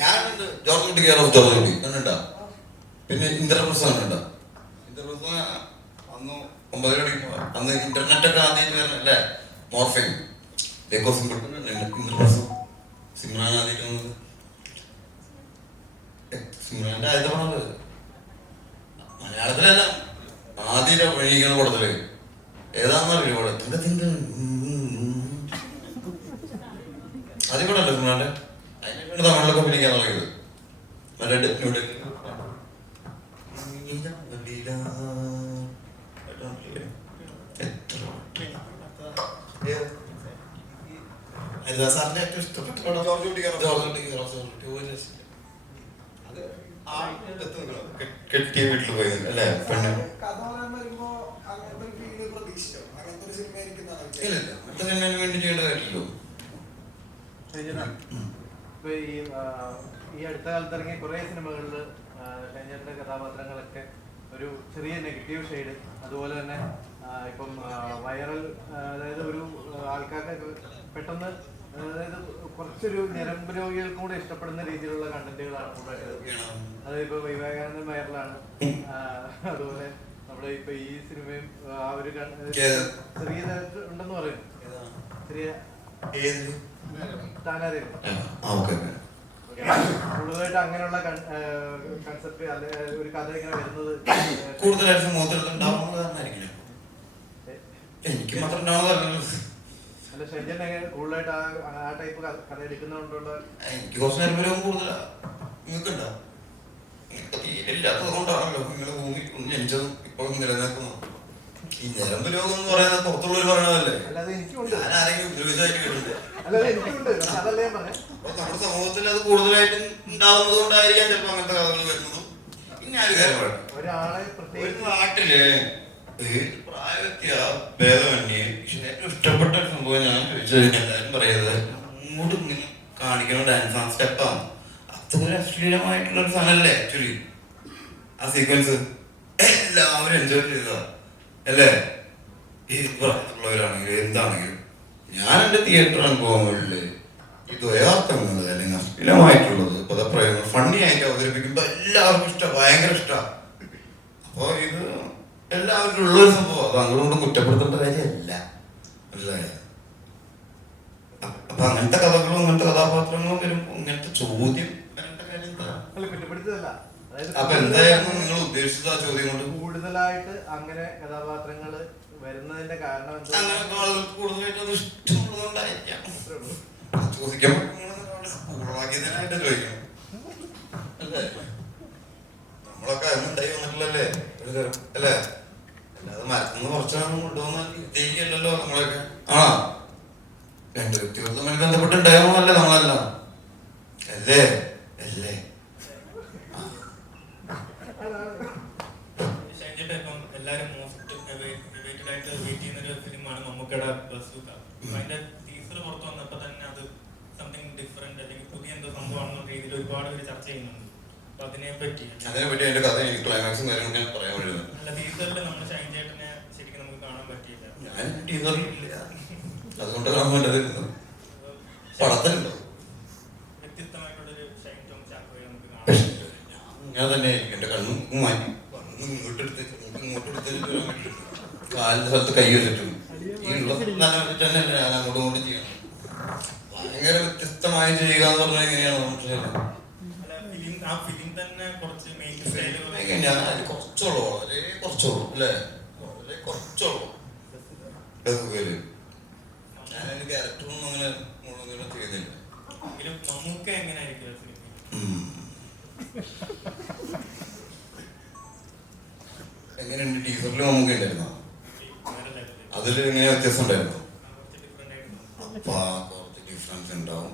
ഞാനുണ്ട് George care of George കുട്ടി കണ്ടിട്ടുണ്ടോ? പിന്നെ ഇന്ദ്രപ്രസ്ഥ കണ്ടോ ഇന്ദ്രപ്രസ്ഥ അന്ന് ഒമ്പത് മണിക്ക് അന്ന് ഇന്റർനെറ്റ് ഒക്കെ ആദ്യമായിട്ട് വരണം അല്ലേ? മോർഫിംഗ് ലേക്കോ സിമ്പിൾ ഇന്ദ്രപ്രസ്ഥ സിമ്രാൻ ആദ്യമായിട്ട് വന്നത്. സിമ്രാന്റെ ആദ്യത്തെ പടം മലയാളത്തിലല്ല ആദ്യത്തെ ഇവിടെ തിങ്ക തിങ്ക കൂടെ പടമല്ലേ സിമ്രാന്റെ അതിനൊക്കെ തമിഴിലൊക്കെ പിടിക്കാൻ തുടങ്ങിയത്. മറ്റേ ഡെ- ന്യൂ ഡൽഹി ഹരിദാസാറിന്റെ ഏറ്റവും ഇഷ്ടപ്പെട്ട പടം ജോർജ് കുട്ടി ജോർജ് കുട്ടി ജോർജ് കുട്ടി അത് ആ ഇടത്ത് നിൽക്കണം. കെ- കെട്ടിയ വീട്ടിൽ പോയി അല്ലേ? പെണ്ണ്. ഇല്ല ഇല്ല. മറ്റേ വേണ്ടി ചെയ്യേണ്ട കാര്യമില്ലല്ലോ ഷൈജന, ഇപ്പൊ ഈ ഈ അടുത്ത കാലത്ത് ഇറങ്ങിയ കുറെ സിനിമകളിൽ ഷൈജന്റെ കഥാപാത്രങ്ങളൊക്കെ ഒരു ചെറിയ നെഗറ്റീവ് ഷെയ്ഡ്. അതുപോലെ തന്നെ ഇപ്പം വൈറൽ അതായത് ഒരു ആൾക്കാർക്ക് പെട്ടെന്ന് അതായത് കുറച്ചൊരു ഞരമ്പ് രോഗികൾക്കും കൂടെ ഇഷ്ടപ്പെടുന്ന രീതിയിലുള്ള കണ്ടന്റുകളാണ് കൂടുതലായിട്ട് അതായത് ഇപ്പൊ വിവേകാനന്ദൻ വൈറലാണ്. അതുപോലെ നമ്മുടെ ഇപ്പൊ ഈ സിനിമയും ആ ഒരു? ചെറിയ തരത്തിൽ ഉണ്ടെന്ന് പറയും. ചെറിയ ഓക്കെ കൂടുതലായിട്ട് അങ്ങനെയുള്ള കൺസെപ്റ്റ് അല്ലെ ഒരു കഥ ഇങ്ങനെ വരുന്നത് കൂടുതലായിട്ട് മുഖത്തിൽ ഉണ്ടാവുന്നത് കാരണമായിരിക്കില്ല എനിക്ക് മാത്രം ഉണ്ടാവുന്നതല്ലല്ലോ അല്ല ഷെജൻ കൂടുതലായിട്ട് ആ ടൈപ്പ് കഥ എടുക്കുന്നതുകൊണ്ടുള്ള എനിക്ക് കുറച്ച് നേരം കൂടുതലാ. നിങ്ങൾക്കുണ്ടോ? ഇല്ലാത്തത് കൊണ്ടാണല്ലോ. നിങ്ങൾ ഭൂമി ജനിച്ചതും ഇപ്പോഴും നിലനിൽക്കുന്നു. ഈ നിലമ്പ് രോഗം എന്ന് പറയുന്നത് പുറത്തുള്ളവർ പറയണതല്ലേ ഞാൻ ആരെങ്കിലും ഉപയോഗിച്ചായിട്ട് കേട്ടിട്ടുണ്ട് പക്ഷെ നമ്മുടെ സമൂഹത്തിൽ അത് കൂടുതലായിട്ട് ഉണ്ടാവുന്നത് കൊണ്ടായിരിക്കാം ചിലപ്പോ അങ്ങനത്തെ കഥകൾ വരുന്നതും. ഇനി ആര് കാര്യം ഒരു നാട്ടിൽ പ്രായവ്യത്യ ഭേദമന്യേ? ഏറ്റവും ഇഷ്ടപ്പെട്ട ഒരു സംഭവം ഞാൻ ചോദിച്ചത് എല്ലാവരും പറയുന്നത് അങ്ങോട്ട് ഇങ്ങനെ കാണിക്കുന്ന ഡാൻസ് ആ സ്റ്റെപ്പാണ് അത്ര അശ്ലീലമായിട്ടുള്ള ഒരു സാധനമല്ലേ ആക്ച്വലി ആ സീക്വൻസ് എല്ലാവരും എൻജോയ് ചെയ്തതാ. അല്ലേ? ഈ പ്രായത്തിലുള്ളവരാണെങ്കിലും എന്താണെങ്കിലും. ഞാൻ എന്റെ തിയേറ്റർ അനുഭവങ്ങളിൽ ഈ ദ്വയാർത്ഥങ്ങൾ അല്ലെങ്കിൽ അശ്ലീലമായിട്ടുള്ളത് പദപ്രയോഗങ്ങൾ ഫണ്ണി ആയിട്ട് അവതരിപ്പിക്കുമ്പോൾ എല്ലാവർക്കും ഇഷ്ടം ഭയങ്കര ഇഷ്ടമാണ് അപ്പൊ ഇത് എല്ലാവർക്കും ഉള്ള ഒരു സംഭവം. താങ്കളോട് കുറ്റപ്പെടുത്തേണ്ട കാര്യമല്ല. മനസ്സിലായോ? അപ്പൊ അങ്ങനത്തെ കഥകളും അങ്ങനത്തെ കഥാപാത്രങ്ങളും വരുമ്പോ ഇങ്ങനത്തെ ചോദ്യം വരേണ്ട കാര്യം എന്താ അല്ല കുറ്റപ്പെടുത്തതല്ല അപ്പൊ എന്തായിരുന്നു നിങ്ങൾ ഉദ്ദേശിച്ചത് ആ ചോദ്യം കൊണ്ട്? കൂടുതലായിട്ട് അങ്ങനെ കഥാപാത്രങ്ങൾ വരുന്നതിന്റെ കാരണം എന്താ അങ്ങനത്തെ ആളുകൾക്ക് കൂടുതലായിട്ട് അത് ഇഷ്ടമുള്ളതുകൊണ്ടായിരിക്കാം. ചോദിക്കുമ്പോൾ സ്കൂളാക്കിയതിനായിട്ട് ചോദിക്കണം. അല്ലേ? നമ്മളൊക്കെ അതുണ്ടായി വന്നിട്ടില്ലല്ലേ? ഒരു തരം അല്ലേ? അല്ലാതെ മരത്തുനിന്ന് കുറച്ചാണ് കൊണ്ടുവന്ന ഇതേക്കല്ലോ നമ്മളൊക്കെ. ആണോ? രണ്ട് വ്യക്തികൾ തമ്മിൽ ബന്ധപ്പെട്ടുണ്ടായതല്ലേ നമ്മളെല്ലാം അല്ലേ അല്ലേ? മോസ്റ്റ് റിലേറ്റഡ് ആയിട്ട് വെയിറ്റ് ചെയ്യുന്ന ഒരു ഫിലിമാണ് മമ്മൂക്കയുടെ ബസൂക്ക അതിന്റെ ടീസർ പുറത്ത് വന്നപ്പോ തന്നെ അത് സംതിങ് ഡിഫറെന്റ് അല്ലെങ്കിൽ പുതിയ എന്തോ സംഭവമാണെന്ന രീതിയിൽ ഒരുപാട് പേര് ചർച്ച ചെയ്യുന്നുണ്ട്. അപ്പൊ അതിനെ പറ്റി അതിനെ പറ്റി അതിന്റെ കഥ എനിക്ക് ക്ലൈമാക്സും കാര്യങ്ങളും ഞാൻ പറയാൻ വരുന്നത് അല്ല ടീസറിൽ നമ്മൾ ഷൈൻചേട്ടനെ ശരിക്കും നമുക്ക് കാണാൻ പറ്റിയില്ല. ഞാൻ ടീച്ചറിലില്ല അതുകൊണ്ട് കാണാൻ പറ്റാതിരുന്നത് പടത്തിലുണ്ടോ? വ്യത്യസ്തമായിട്ടുള്ളൊരു ഷൈൻ ടോം ചാക്കോയെ നമുക്ക് കാണാം ഞാൻ തന്നെ എന്റെ കണ്ണും മാറ്റി. കാലിന്റെ സ്ഥലത്ത് കൈ വെച്ചിട്ടു ഈ ഉള്ള സ്ഥലം വെച്ചിട്ട് തന്നെ ഞാൻ അങ്ങോട്ടും ഇങ്ങോട്ടും ചെയ്യണം ഭയങ്കര വ്യത്യസ്തമായി ചെയ്യുക എന്ന് പറഞ്ഞാൽ എങ്ങനെയാണ് ഞാൻ അതിൽ കുറച്ചുള്ളൂ വളരെ കുറച്ചുള്ളൂ അല്ലേ? വളരെ കുറച്ചുള്ളൂ. ഞാൻ ക്യാരക്ടറൊന്നും അങ്ങനെ മുഴുവൻ ചെയ്യുന്നില്ല എങ്ങനെയുണ്ട് മമ്മൂക്ക ഉണ്ടായിരുന്നോ? അതിൽ എങ്ങനെ വ്യത്യാസം ഉണ്ടായിരുന്നു? അപ്പൊ കുറച്ച് ഡിഫറൻസ് ഉണ്ടാവും